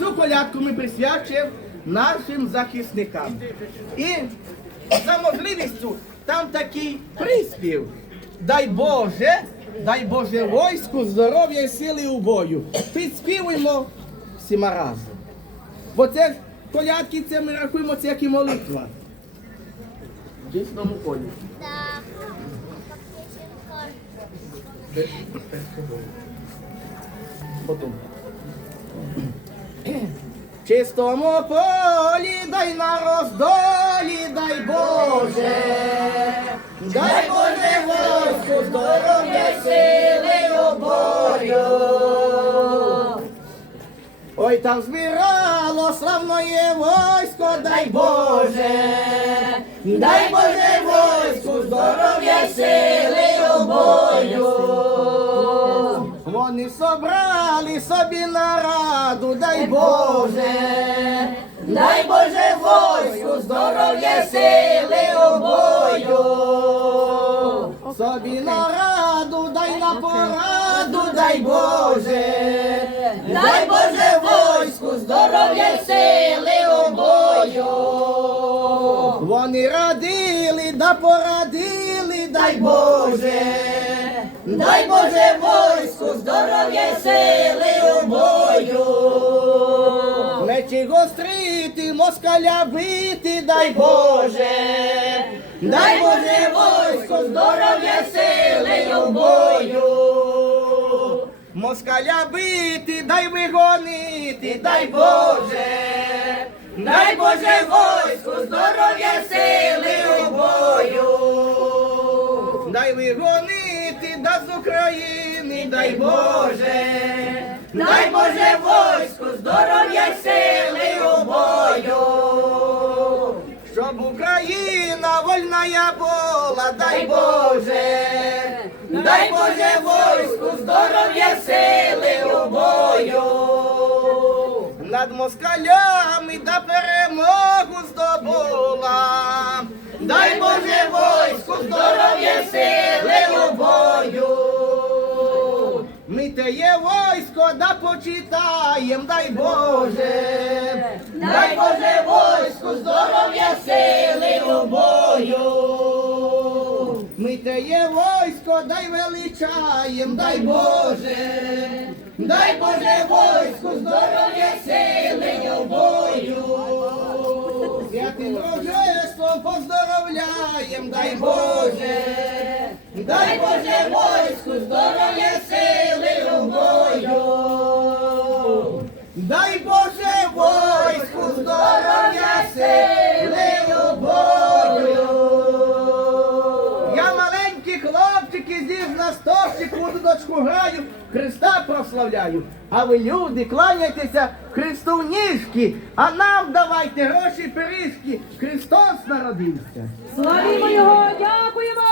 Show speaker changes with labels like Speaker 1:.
Speaker 1: цю колядку ми присвячуємо нашим захисникам. І за можливістю там такий приспів. Дай Боже, дай Боже войску, здоров'я і сили у бою. Підспівуємо всіма разом. Бо це колядки, це ми рахуємо, це як і молитва. В дійсному полі. Потім. Чистому полі, дай на роздолі, дай Боже, дай Боже войску, здоров'я, сили у бою. Ой, там збирало славноє войско, дай Боже, дай Боже войску, Вони собрали собі нараду, дай Боже, дай Боже войску, здоров'я, сили у бою. Собі нараду, дай на пораду, дай Боже, дай Боже войску, здоров'я, сили у бою. Вони радили, да порадили, дай Боже, дай Боже войску, здоров'я, сили у бою. Мечі гострити, москаля бити, дай Боже, дай Боже войску, здоров'я, сили у бою. Москаля бити, дай вигонити, дай Боже, дай Боже войску, здоров'я, сили у бою. Дай вигонити, України, дай Боже, дай Боже войску, здоров'я, сили у бою. Щоб Україна вольна я була, дай Боже, дай Боже войску, здоров'я, сили у бою. Над москалями да перемогу здобула. Дай Боже войску, здоров'я, сили Є войсько, да почитаєм, дай Боже, дай Боже войску, здоров'я, сили у бою. Ми є войсько, дай величаєм, дай Боже, дай Боже войску, здоров'я, сили у бою. Святим рожеством поздоровляєм, дай Боже, дай Боже войску, здоров'я, Дай Боже войску, здоров'я, сили у. Я маленький хлопчик із дів на стовпчик, буду дочку граю, Христа прославляю. А ви, люди, кланяйтеся Христу в ніжки, а нам давайте гроші пиріжки. Христос народився.
Speaker 2: Славімо його, дякуємо!